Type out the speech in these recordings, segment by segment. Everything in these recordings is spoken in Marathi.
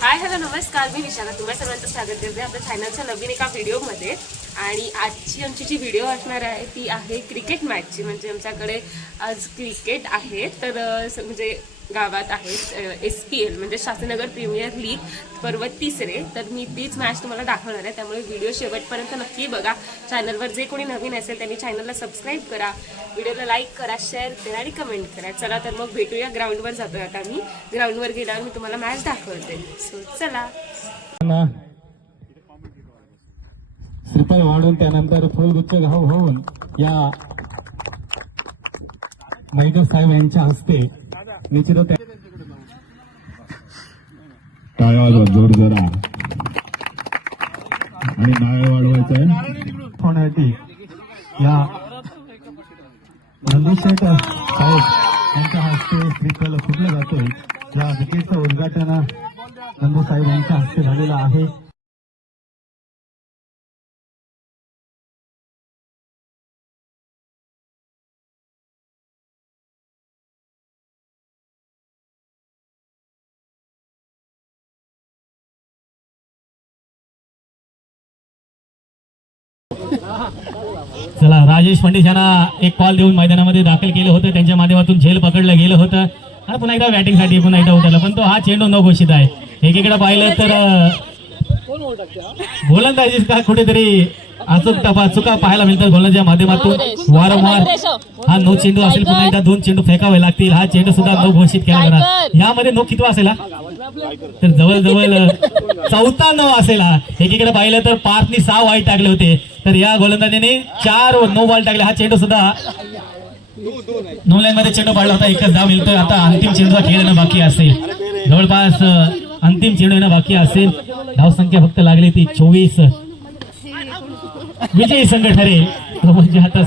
हाय हॅलो नमस्कार, मी विशाखा तुम्हा सर्वांचं स्वागत करते आपल्या चॅनलच्या नवीन एका व्हिडिओमध्ये. आणि आजची आमची जी व्हिडिओ असणार आहे ती आहे क्रिकेट मॅचची. म्हणजे आमच्याकडे आज क्रिकेट आहे तर म्हणजे गावात आहे SPL म्हणजे शास्त्रीनगर प्रीमियर लीग पर्व तिसरे. तर मी तीच मॅच तुम्हाला दाखवणार आहे, त्यामुळे व्हिडिओ शेवटपर्यंत नक्की बघा. चॅनलवर जे कोणी नवीन असेल त्यांनी चॅनलला सबस्क्राईब करा, व्हिडिओला लाईक करा, शेअर करा आणि कमेंट करा. चला तर मग भेटूया. ग्राउंडवर जातोय आता मी. ग्राउंडवर गेल्यावर मी तुम्हाला मॅच दाखवते. सो चला. श्रीफळ वाढून त्यानंतर फुलगुच्छ घाव होऊन या मैदर साहेब यांच्या हस्ते निश्चित टाळ्या जोर जरा आणि नाळे वाढवायचं होण्यासाठी या नंदुशेठ साहेब यांच्या हस्ते श्रीफळ फुटलं जातोय. या विकेटचं उद्घाटन नंदू साहेब यांच्या हस्ते झालेलं आहे. चला, राजेश पंडित यांना एक कॉल देऊन मैदानामध्ये दाखल केलं होतं. त्यांच्या माध्यमातून झेल पकडलं गेलं होतं आणि पुन्हा एकदा बॅटिंगसाठी पुन्हा एकदा उतरलं, पण तो हा चेंडू न घोषित आहे. एकीकडे पाहिलं तर गोलंदाजी का कुठेतरी अचूक चुका पाहायला मिळतात गोलंदाजीच्या माध्यमातून. वारंवार हा नो चेंडू असेल, पुन्हा एकदा 2 चेंडू फेकावे लागतील. हा चेंडू सुद्धा न घोषित केला जाणार. यामध्ये नो कितवा असेल तर जवळजवळ 4था नो असेल. एकीकडे पाहिलं तर पार्थनी 6 वाईट टाकले होते, तर या गोलंदाजीने 4 नो बॉल टाकले. हा चेंडू सुद्धा 9 लाईन मध्ये चेंडू पाडला होता. एकच धाव मिळतोय. आता अंतिम चेंडूचा खेळ येणं बाकी असेल, जवळपास अंतिम चेंडू येणं बाकी असेल. धाव संख्या फक्त लागली ती 24. विजयी संघ ठरेल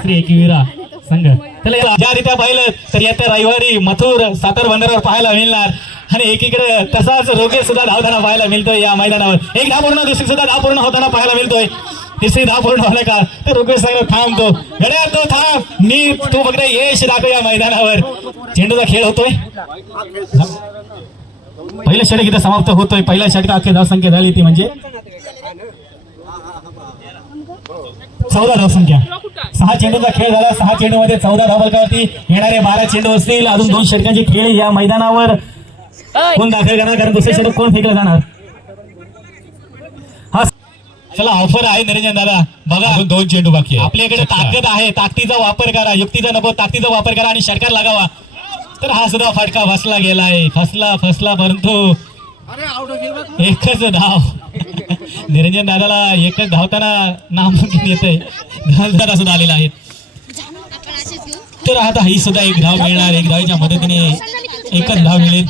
श्री एकविरा संघ. त्याला ज्या रीत्या पाहिलं तर येत्या रविवारी मथुर सातार बंदरावर पाहायला मिळणार. आणि एकीकडे तसाच रोगे सुद्धा धावताना पाहायला मिळतोय या मैदानावर. एक धाव पूर्ण, दुसरी सुद्धा धाव पूर्ण होताना पाहायला मिळतोय. तिसरी धाव पूर्ण होणार का तर रोगे संघ थांबतो. गड्या तो थांब, मी तू फक्त यश दाखव या मैदानावर. चेंडूचा खेळ होतोय. पहिलं षटक इथं समाप्त होतोय. पहिल्या षटकात अख्खी धाव संख्या झाली ती म्हणजे 14 धावसंख्या. 6 चेंडूचा खेळ झाला. 6 चेंडूमध्ये 14 धाव फलकावरती. येणारे 12 चेंडू असतील. अजून 2 षटकांचे खेळ या मैदानावर कोण दाखल करणार, कारण दुसरे षटक कोण फेकलं जाणार. हा चला, ऑफर आहे निरंजन दादा. बघा 2 चेंडू बाकी आहे. आपल्याकडे ताकद आहे, ताकदीचा वापर करा. युक्तीचा नको, ताकदीचा वापर करा आणि षटकार लागावा. तर हा सुद्धा फटका फसला गेलाय. फसला परंतु एकच धाव. निरंजन दादाला एकच धावताना नामुमकिन येतंय. दादा सुद्धा आलेला आहे. तर आता ही सुद्धा एक धाव मिळणार. एक धावीच्या मदतीने एकच धाव मिळेल.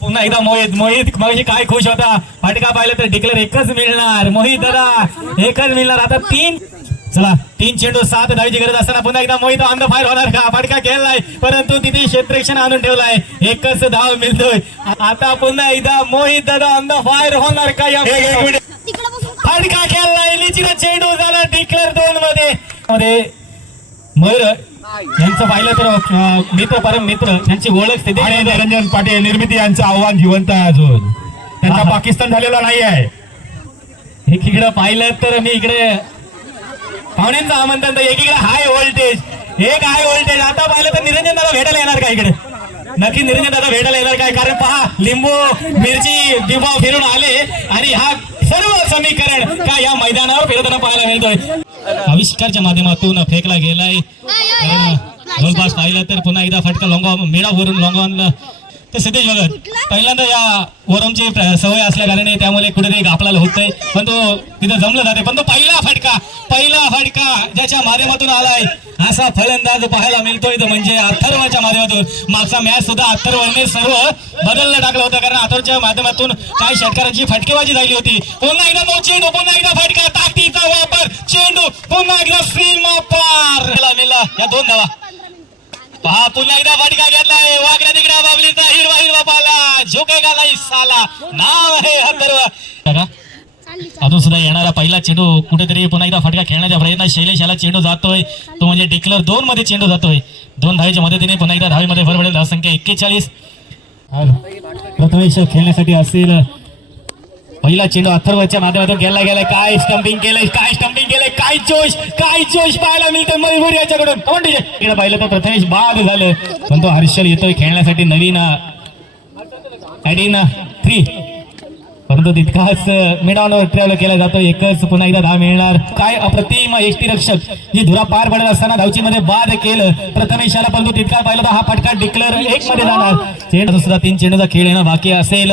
पुन्हा एकदा मोहित मग काय खुश होता. फटका पाहिला तर डिक्लेअर एकच मिळणार. मोहित दादा एकच मिळणार. आता 3 चेंडू 7 धावीची गरज असताना पुन्हा एकदा मोहित ऑन द फायर होणार का. फटका खेळलाय परंतु तिथे क्षेत्ररक्षण आणून ठेवलाय. एकच धाव मिळतोय. आता पुन्हा एकदा मोहित दादा ऑन द फायर होणार का. फटका खेळलाय. निचित चेंडू झाला डिक्लेअर 2 मध्ये. मयूर यांचं पाहिलं तर मित्र परम मित्र यांची ओळख स्थिती. आणि निरंजन पाटील निर्मिती यांचं आव्हान जिवंत आहे. अजून त्यांचा पाकिस्तान झालेला नाही आहे. एकीकडे पाहिलं तर मी इकडे पाहुण्यांचं आमंत्रण. तर एकीकडे हाय व्होल्टेज. आता पाहिलं तर निरंजन दादा भेटायला येणार का इकडे. नक्की निरंजन दादा भेटायला येणार काय, कारण पहा लिंबू मिरची दिवा फिरून आले आणि हा सर्व समीकरण का या मैदानावर फिरताना पाहायला मिळतोय. आविष्कारच्या माध्यमातून फेकला गेलाय. जवळपास पाहिलं तर पुन्हा एकदा फटका मेळावरून लॉंगॉनला. तर सिद्धेश भगत पहिल्यांदा या ओरमची सवय असल्या कारणे त्यामुळे कुठेतरी आपल्याला होतंय, पण तो तिथं जमलं जाते. पण तो पहिला फटका ज्याच्या माध्यमातून आलाय असा फलंदाज पाहायला मिळतोय तो म्हणजे अथर्वच्या माध्यमातून. मागचा मॅच सुद्धा अथर्वने सर्व बदललं टाकलं होतं, कारण अथर्वच्या माध्यमातून काही षटकारांची फटकेबाजी झाली होती. पुन्हा एकदा तो चेंडू, पुन्हा एकदा फटका, ताकदीचा वापर, चेंडू पुन्हा एकदा सीमा पार मिळाला. या 2 धावा. पहा पुन्हा एकदा फटका घेतलाय. वाकड्या तिकड्या बाबलीचा हिरवा पाला झोकेगा नाही साला. नाव आहे अथर्व. अजून सुद्धा येणारा पहिला चेंडू कुठेतरी पुन्हा एकदा फटका खेळण्याच्या प्रयत्नात शैलेश याला चेंडू जातोय. तो म्हणजे डिक्लेअर 2 मध्ये चेंडू जातोय. 2 धावेच्या मदतीने पुन्हा एकदा धावेमध्ये भर पडेल. धावसंख्या 41. प्रथमेश खेळण्यासाठी असेल पहिला चेंडू अथर्वच्या माध्यमातून खेळला गेलाय. काय स्टंपिंग केलंय, काय जोश पाहायला मिळतोय मयूर याच्याकडून. इकडे पाहिलं तर प्रथमेश बाद झालं, पण तो हर्षल येतोय खेळण्यासाठी नवीन ॲडिन 3, परंतु तितकाच मिडाऊनवर ट्रॅव्हल केला जातो. एकच पुन्हा एकदा धाव मिळणार. काय अप्रतिम यष्टीरक्षक जी धुरा पार पडत असताना धावची मध्ये बाद केलं प्रथमेशाला, परंतु तितका पाहिलं तर हा फटका डिक्लेअर 1 मध्ये जाणार. चेंडू सुद्धा 3 चेंडूचा खेळ येणं बाकी असेल,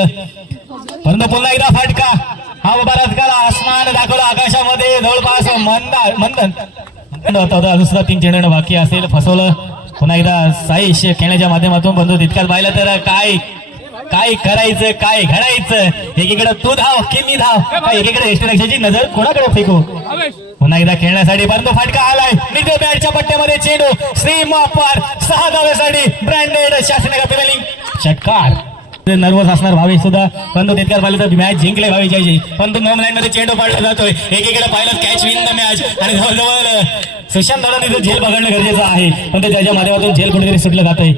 परंतु पुन्हा एकदा फटका. हा बलात्कार आसमान दाखवला आकाशामध्ये जवळपास मंदन होता. अजून सुद्धा 3 चेंडू बाकी असेल, फसवलं पुन्हा एकदा साईश खेळण्याच्या माध्यमातून. परंतु तितकाच पाहिलं तर काय करायचं, काय घडायचं. एकीकडे तू धाव की मी धाव, एकीकडे यष्टीरक्षकाची नजर कोणाकडे फेकू. पुन्हा एकदा खेळण्यासाठी, परंतु फटका आलाय मित्र बॅटच्या पट्ट्यामध्ये. चेंडू श्री मापार 6 धावेसाठी ब्रँडेड शासनाचा फिलिंग षटकार. नर्वस असणार भावेश सुद्धा, परंतु तितक्यात पाहिलं तर मॅच जिंकले भावेशाची, परंतु नॉन लाईन मध्ये चेंडू पाडला जातोय. एकीकडे पाहिलं कॅच विन द मॅच, आणि जवळजवळ सुशांत दादा झेल बघणं गरजेचं आहे, पण त्याच्या माध्यमातून झेल कुठेतरी सुटलं जातंय.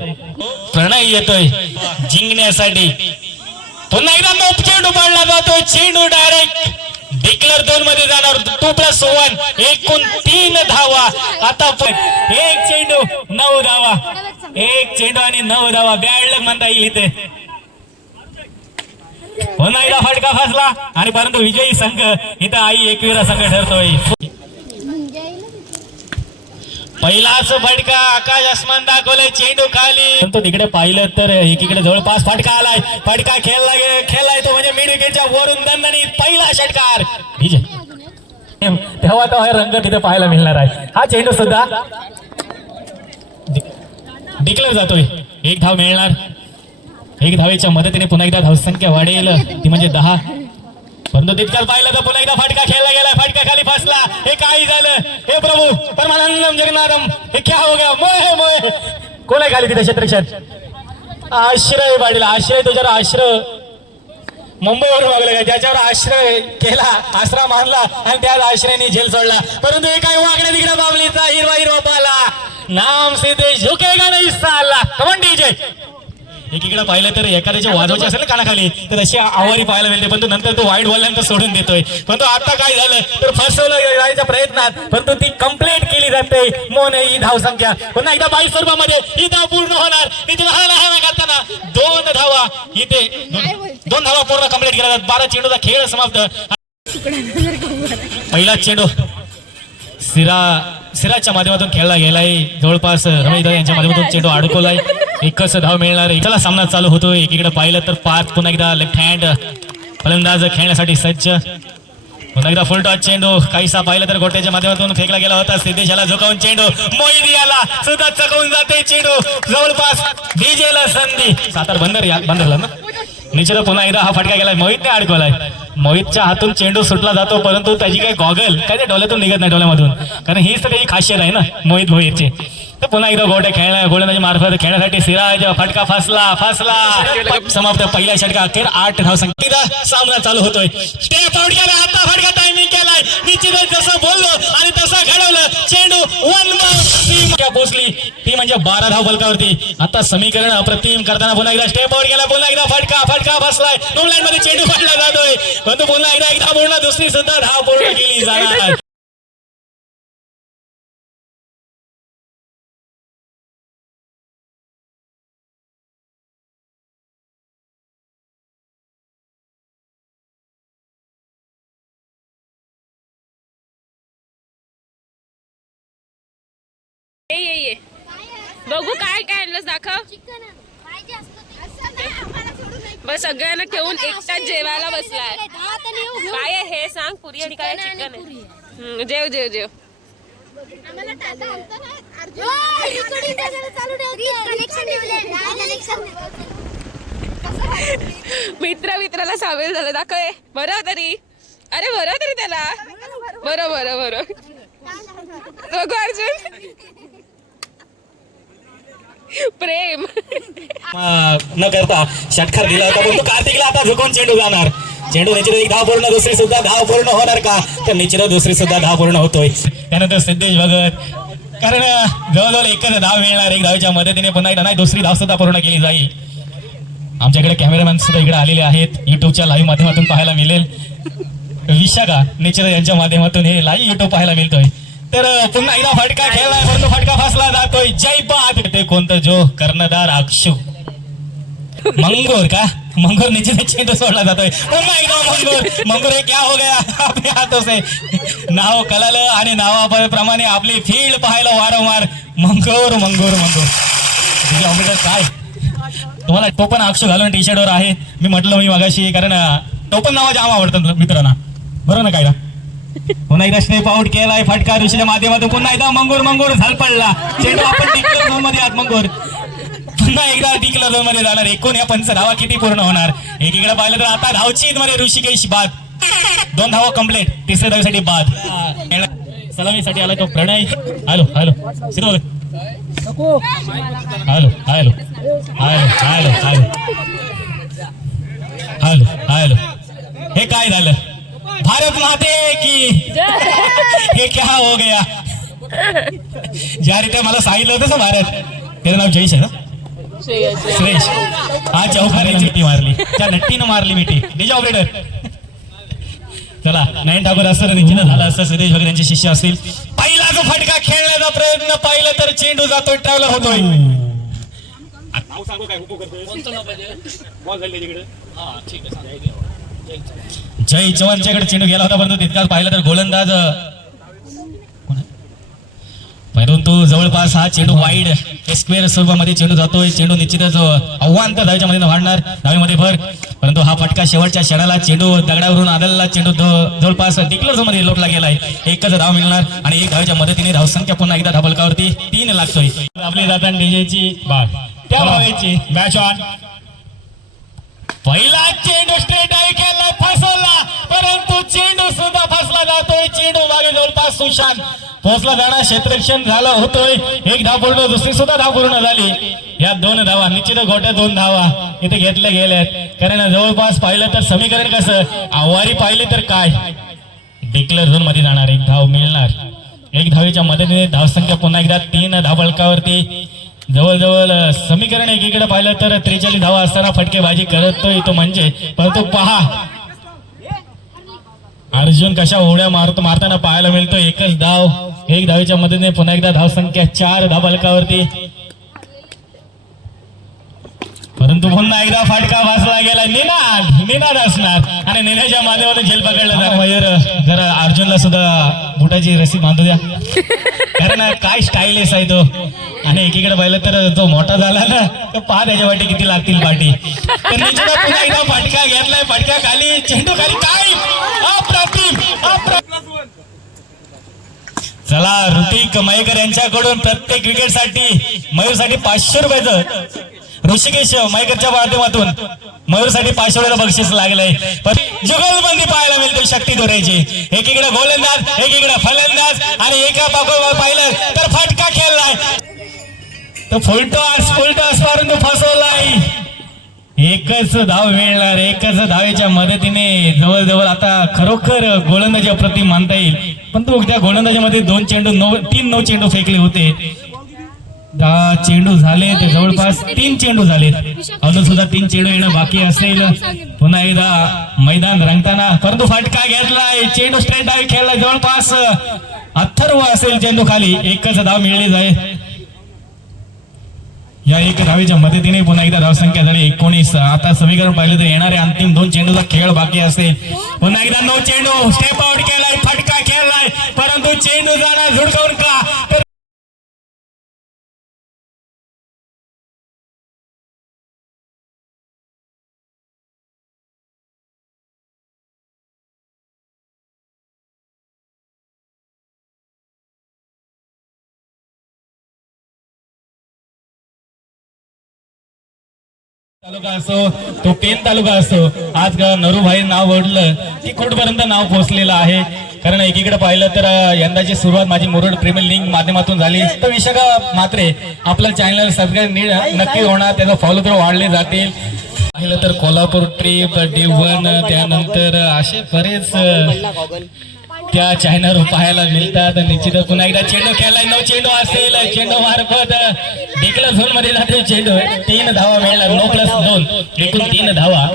प्रणय येतोय जिंकण्यासाठी. पुन्हा एकदा मोप चेंडू पाडला जातोय. चेंडू डायरेक्ट डिक्लेअर 2 मध्ये जाणार. 2+1 एकूण 3 धावा. आता एक चेंडू 9 धावा, एक चेंडू आणि 9 धावा. बॅड लक म्हणता येईल इथे. पुन्हा एकदा फटका फसला, आणि परंतु विजयी संघ इथं आई एकविरा संघ ठरतोय. पहिलाच फटका आकाश आसमान दाखवलंय, चेंडू खाली. परंतु तिकडे पाहिलं तर एकीकडे जवळपास फटका आलाय. फटका खेळलाय तो म्हणजे मिड विकेटच्या वरून दणदणीत पहिला षटकार. तेव्हा तो हे रंग तिथे पाहायला मिळणार आहे. हा चेंडू सुद्धा डिक्लेअर जातोय. 1 धाव मिळणार. 1 धावेच्या मदतीने पुन्हा एकदा धावसंख्या वाढेल, ती म्हणजे 10. परंतु तितकाच पाहिलं तर पुन्हा एकदा फटका खेळला गेला. फटका खाली फसला. हे काय झालं, हे प्रभू परमानंदम जगन्नाथम, हे क्या हो गया. मोय कोण आहे खाली तिथे क्षेत्रक्षण. आश्रय पाडील, आश्रय तुझ्यावर आश्रय मुंबईवरून मागलं का, ज्याच्यावर आश्रय केला, आसरा मानला, आणि त्याच आश्रयाने झेल सोडला. परंतु हे काय वागण्या तिकडे बाबलीचा हिरवा पाला. नाम सीधे झुकेगा नाही साला. कमन डीजे. एकीकडे पाहिलं तर एखाद्याच्या वाजवायचे असेल कानाखाली तर अशी आवारी पाहायला मिळते, परंतु नंतर तो वाईट बोलल्यानंतर सोडून देतोय. परंतु आता काय झालं तर फसवलं जायच्या प्रयत्नात, परंतु ती कंप्लीट केली जाते. मोन ही धाव संख्या पुन्हा एकदा 22 स्वरूपामध्ये ही धाव पूर्ण होणार. इथे लहान करताना 2 धावा, इथे 2 धावा पूर्ण कंप्लीट केल्या जातात. 12 चेंडूचा खेळ समाप्त. पहिला चेंडू सिराजच्या माध्यमातून खेळला गेलाय. जवळपास रमेश दादा यांच्या माध्यमातून चेंडू अडकवलाय. एकच धाव मिळणार. चला सामना चालू होतोय. एकीकडे पाहिलं तर पाच, पुन्हा एकदा लेफ्ट हँड फलंदाज खेळण्यासाठी सज्ज. पुन्हा एकदा फुल टॉस चेंडू काहीसा पाहिलं तर गोट्याच्या माध्यमातून फेकला गेला होता. सिद्धेशाला झुकावून चेंडू मोहिदियाला सुद्धा चकवून जाते. चेंडू जवळपास विजेला संधी. सातार बंदरला ना निश्चित. पुन्हा एकदा हा फटका गेलाय. मोहितने अडकवलाय. मोहितच्या हातून चेंडू सुटला जातो, परंतु त्याची काही गॉगल काय ते डोळ्यातून निघत नाही डोळ्यामधून, कारण हीच तर त्याची खासियत आहे ना मोहित भोईरची. तर पुन्हा एकदा गोलंदाजी मार्फत खेळण्यासाठी सिराज. फटका फसला समाप्त. पहिल्या षटका अखेर 8 धावसंख्या. सामना चालू होतोय. स्टेप आउट केला. आता फटका टायमिंग केलाय. निश्चितच जसं बोललो आणि तसं घडवलं. चेंडू 1 पोचली, ती म्हणजे 12 धाव फलकावरती. आता समीकरण अप्रतिम करताना पुन्हा एकदा स्टेप आउट केला. पुन्हा एकदा फटका फसलाय. नो लाईन मध्ये चेंडू पडला जातोय, परंतु पुन्हा एकदा पूर्ण दुसरी सुद्धा धाव पूर्ण केली जाणार. ये बघू काय काय आणलंस, दाखव. बस सगळ्यांना ठेवून एकटाच जेवायला बसलाय. काय आहे हे सांग. पुरी आणि काय चिकन आहे. जेव मित्राला सामील झालं. दाखव बरं तरी. अरे बरं तरी त्याला. बरं बघू अर्जुन. प्रेम न करता षटकार दिला होता, परंतु कार्तिकला आता झुकून चेंडू जाणार. चेंडू निश्चित 1 धाव पूर्ण, दुसरी सुद्धा धाव पूर्ण होणार का, तर निश्चित दुसरी सुद्धा धाव पूर्ण होतोय. त्यानंतर सिद्धेश भगत, कारण जवळजवळ एकच धाव मिळणार. 1 धावेच्या मदतीने पुन्हा एकदा नाही दुसरी धाव सुद्धा पूर्ण केली जाईल. आमच्याकडे कॅमेरामॅन सुद्धा इकडे आलेले आहेत, युट्यूबच्या लाईव्ह माध्यमातून पाहायला मिळेल. विशाखा नेचर यांच्या माध्यमातून हे लाईव्ह युट्यूब पाहायला मिळतोय. तर पुन्हा एकदा फटका खेळलाय, परंतु फटका फासला जातोय. जय बाद. ते कोणतं जो कर्णधार अक्षु मंगोर का मंगोर नीचे चेंडू सोडला जातोय. पुन्हा एकदा मंगोर हे क्या हो गया आपल्या हातों से. नाव कळालं आणि नावाप्रमाणे आपली फील्ड पाहायला वारंवार मंगोर मंगोर मंगोर. तुझे ऑपरेटर काय तुम्हाला टोपण अक्षु घालून टी शर्टवर आहे. मी म्हटलं मी मगाशी, कारण टोपण नाव जाम आवडतं मित्रांना, बरोबर ना? काय ना पुन्हा एकदा स्टेप आउट केलाय, फटका ऋषीच्या माध्यमातून. पुन्हा एकदा मंगोर मंगोर झाल पडला. चेंडू आपण डिक्लेअर झोन मध्ये आहात मंगोर. पुन्हा एकदा डिक्लेअर झोन मध्ये जाणार. एकूण या 5 धावा किती पूर्ण होणार? एकीकडे पाहिलं तर आता धावचीत मध्ये ऋषिकेश बाद. 2 धावा कंप्लीट. तिसऱ्या धावेसाठी बाद. सलामीसाठी आला तो Pranay. Hello hello Sidhu hello hello hello hello hello hello. हे काय झालं? भारत माते की हे क्या हो गया? ज्या रीते मला सांगितलं होतं ना भारत, त्याचं नाव जयेश आहे ना, श्रेयश. आज चौकारीची मिठी मारली, त्या नट्टीनं मारली मिठी. डिजे ऑपरेटर चला. नयन ठाकूर असतं निश्चित झालं असतं, सिद्धेश वगैरे यांचे शिष्य असतील. पहिला जो फटका खेळण्याचा प्रयत्न पाहिलं तर चेंडू जातोय, ट्रॅव्हलर होतोय. जय चव्हाणच्याकडे चेंडू गेला होता, परंतु तितकाच पाहिलं तर गोलंदाज, परंतु जवळपास हा चेंडू वाईड स्क्वेअर स्वरूपामध्ये चेंडू जातोय. चेंडू निश्चितच आव्हान तर धावेच्या मध्ये वाढणार, धावेमध्ये भर. परंतु हा फटका शेवटच्या क्षणाला चेंडू दगडावरून आदलला चेंडू जवळपास डिक्लेअर झोन मध्ये लोटला गेलाय. एकच धाव मिळणार आणि 1 धावेच्या मदतीने धावसंख्या पुन्हा एकदा धाबलकावरती 3 लागतोय. आपली जाताना डीजेची त्या धावेची मॅच ऑन. पहिला चेंडू स्ट्रेट आहे खेळला, फसवला, परंतु चेंडू सुद्धा फसला जातोय. चेंडू मागे जवळपास सुशांत पोहोचला जाणार, क्षेत्ररक्षण झालं होतोय. 1 धाव पूर्ण, दुसरी सुद्धा धाव पूर्ण झाली. या 2 धावा निश्चित गोट्या 2 धावा इथे घेतल्या गेल्यात. कारण जवळपास पाहिलं तर समीकरण कसं, आवारी पाहिले तर काय डिक्लेअर झोन मध्ये जाणार, 1 धाव मिळणार. 1 धावेच्या मदतीने धावसंख्या पुन्हा एकदा 3 धाबळकावरती. जवळजवळ समीकरण एकीकडे पाहिलं तर 43 धावा असताना फटकेबाजी करतोय तो म्हणजे, परंतु पहा अर्जुन कशा उड्या मारताना पाहायला मिळतो. एकच धाव, 1 धावेच्या मदतीने पुन्हा एकदा धावसंख्या 4 धाबलकावरती. परंतु पुन्हा एकदा फटका वाचला गेला. निनाद असणार आणि निनाच्या माध्यमातून झेल पकडलं जाणार. मयूर जरा अर्जुनला सुद्धा बुटाची रस्सी बांधू द्या, कारण काय स्टाईलिश आहे तो. आणि एकीकडे पाहिलं तर तो मोठा झाला ना, तर पहा त्याच्या वाटी किती लागतील पाठी. तर निश्चित पुन्हा एकदा फटका घेतलाय, फटका खाली, चेंडू खाली. काय अप्रतिम. चला ऋतिक मयेकर यांच्याकडून प्रत्येक विकेटसाठी मयूरसाठी 500 रुपयाचं, ऋषिकेश मयेकरच्या माध्यमातून मयूरसाठी 500 रुपयाचं बक्षीस लागलंय. पण जुगलबंदी पाहायला मिळते शक्ती दोऱ्याची. एकीकडे गोलंदाज, एकीकडे फलंदाज आणि एका पाठोपाठ पाहिलं तर फटका खेळलाय, तो फुलटॉस परंतु फसवलाय. एकच धाव मिळणार. एकच धावेच्या मदतीने जवळजवळ आता खरोखर गोलंदाजी अप्रतिम मानता येईल. पण तो त्या गोलंदाजीमध्ये 2 चेंडू 3 चेंडू फेकले होते. 10 चेंडू झाले, ते जवळपास 3 चेंडू झाले. अजून सुद्धा 3 चेंडू येणं बाकी असेल. पुन्हा एकदा मैदान रंगताना, परंतु फटका घेतलाय. चेंडू स्ट्रेट डाव खेळला, जवळपास अथर्व असेल चेंडू खाली. एकच धाव मिळली जाईल. या 1 धावेच्या मदतीने पुन्हा एकदा धावसंख्या झाली 19. आता समीकरण पाहिलं तर येणारे अंतिम 2 चेंडूचा खेळ बाकी असेल. पुन्हा एकदा 9 चेंडू स्टेप आउट केलाय, फटका खेळलाय, परंतु चेंडू जाणार झुडकावून का. तालुका असो तो पेन तालुका असो, आज नरूभाई नाव ओढलं की कुठपर्यंत नाव पोहोचलेलं आहे. कारण एकीकडे पाहिलं तर यंदाची सुरुवात माझी मुरुड प्रीमियर लीग माध्यमातून झाली. तर विशाखा मात्रे आपलं चॅनल सबस्क्राईब नक्की होणार, त्याचा फॉलो थ्रू वाढले जातील. पाहिलं तर कोल्हापूर ट्रिप, D1, त्यानंतर असे बरेच त्या चॅनलवर पाहायला मिळतात. निश्चितच पुन्हा एकदा चेंडू खेळलाय, 9 चेंडू असेल, चेंडू मार्फत डिक्लेअर झोन मध्ये जाते चेंडू. 3 धावा मिळणार, 9+2 एकूण 3 धावा.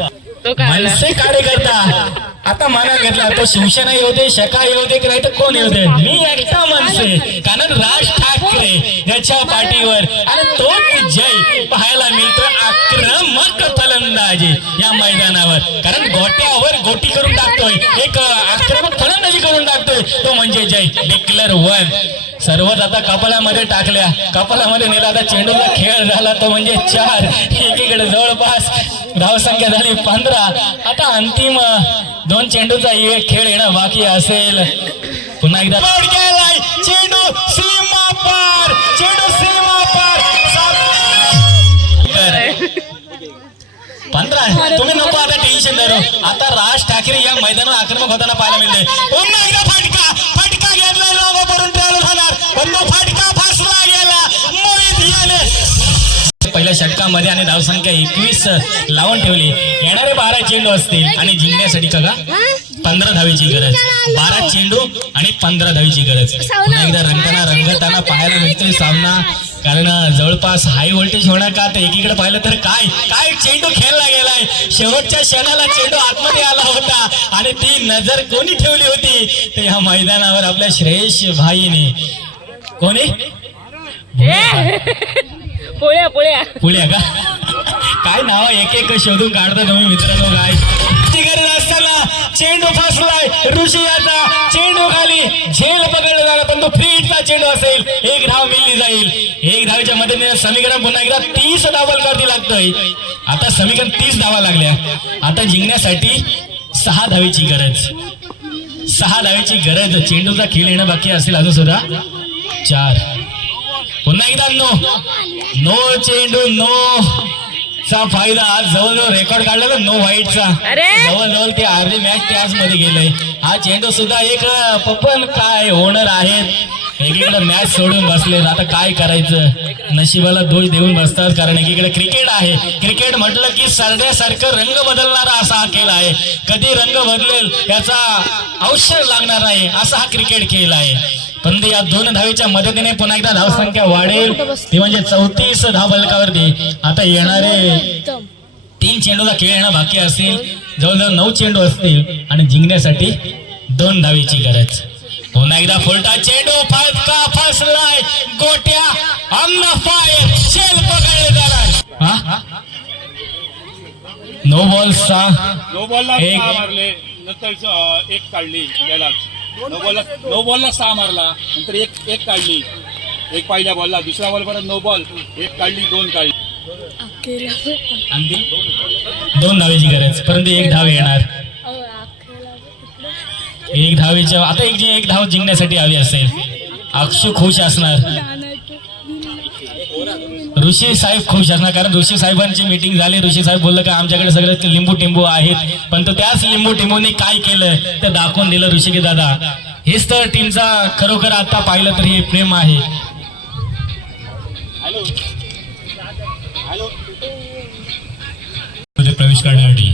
तो काय मनसे कार्यकर्ता आता माना घेतला, तो शिवसेना येऊ दे, शका येऊ दे, नाही तर कोण येऊ दे, मी एकटा मनसे, कारण राज ठाकरे याच्या पाठीवर आणि तोच जय पाहायला मिळतो. आक्रमक फलंदाजी या मैदानावर, कारण गोट्यावर गोटी करून टाकतोय, एक आक्रमक फलंदाजी करून टाकतोय, तो म्हणजे जय. डिक्लेअर 1 सर्वच आता कपालामध्ये टाकल्या, कपालामध्ये नेला. आता चेंडूचा खेळ झाला तो म्हणजे 4. एकीकडे जवळपास धावसंख्या झाली 15. आता अंतिम 2 चेंडूचा एक खेळ येणं बाकी असेल. पुन्हा एकदा गेलाय चेंडू सीमा पार, चेंडू सीमा पार. 15. तुम्ही नको आता टेन्शन धरू. आता राज ठाकरे या मैदानावर आक्रमक होताना पाहायला मिळते. पुन्हा एकदा फटका घेतला, लोगो करून ट्रेल होणार, पण तो फटका फसला गेला. मोहित याने पहिल्या षटकामध्ये आणि धावसंख्या 21 लावून ठेवली. येणारे 12 चेंडू असतील आणि जिंकण्यासाठी का 15 धावेची गरज. 12 चेंडू आणि 15 धावेची गरज. पुन्हा एकदा रंगताना पाहायला मिळतोय सामना, कारण जवळपास हाय व्होल्टेज होणार का. तर एकीकडे पाहिलं तर काय चेंडू खेळला गेलाय. शेवटच्या क्षणाला चेंडू आतमध्ये आला होता आणि ती नजर कोणी ठेवली होती, तर या मैदानावर आपल्या श्रेयश भाईने. कोणी पुळ्या का काय नाव एक एक शोधून काढता तुम्ही मित्रांनो. काय गरज असताना चेंडू फसलाय ऋषियाचा, चेंडू खाली झेल पकडला झाला, पण तो फ्री हिटचा चेंडू असेल. 1 धाव मिळली जाईल. 1 धावेच्या मदतीने समीकरण पुन्हा एकदा 30 धावा करती लागतोय. आता समीकरण 30 धावा लागल्या. आता जिंकण्यासाठी 6 धावेची गरज. 6 धावेची गरज. चेंडूचा खेळ येणं बाकी असेल अजून सुद्धा 4. पुन्हा एकदा नो चेंडू नो चा फायदा. आज जवळजवळ रेकॉर्ड काढलेला नो व्हाईटचा. जवळजवळ ते अर्धी मॅच त्याच मध्ये गेलंय. हा चेंडू सुद्धा एक पप्पन काय ओनर आहेत एकीकडे मॅच सोडून बसले. आता काय करायचं, नशिबाला दोष देऊन बसतात, कारण एकीकडे क्रिकेट आहे. क्रिकेट म्हटलं की सरड्यासारखं रंग बदलणारा असा हा खेळ आहे. कधी रंग बदलेल याचा औषध लागणार नाही असा हा क्रिकेट खेळ आहे. परंतु या 2 धावेच्या मदतीने पुन्हा एकदा धावसंख्या वाढेल, ती म्हणजे 34 धावफलकावरती. आता येणारे 3 चेंडूचा खेळ येणं बाकी असतील. जवळजवळ 9 चेंडू असतील आणि जिंकण्यासाठी 2 धावेची गरज. पुन्हा एकदा फुलटा चेंडू फटका फसलाय. गोट्या ऑन फायर, शेल पकडले जाणार. नो बॉलचा नो बॉलला एक 6 मारले, नंतर 1 काढली त्यालाच. नो बॉलला 6 मारला, नंतर एक काढली. 1 पहिल्या बॉलला, दुसऱ्या बॉल परत नो बॉल, 1 काढली, 2 काढली. आणखी 2 धावेची गरज. परंतु 1 धाव येणार. 1 धावेच्या आता एक धाव जिंकण्यासाठी हवी असेल. अक्षू खुश असणार, ऋषी साहेब खुश असणार, कारण ऋषी साहेबांची मीटिंग झाली. ऋषी साहेब बोललं का आमच्याकडे सगळे लिंबू टिंबू आहेत, पण तो त्याच लिंबू टिंबूने काय केलं ते दाखवून दिलं ऋषिके दादा. हेच तर टीमचा खरोखर आता पाहिलं तर हे प्रेम आहे. प्रवेश करण्यासाठी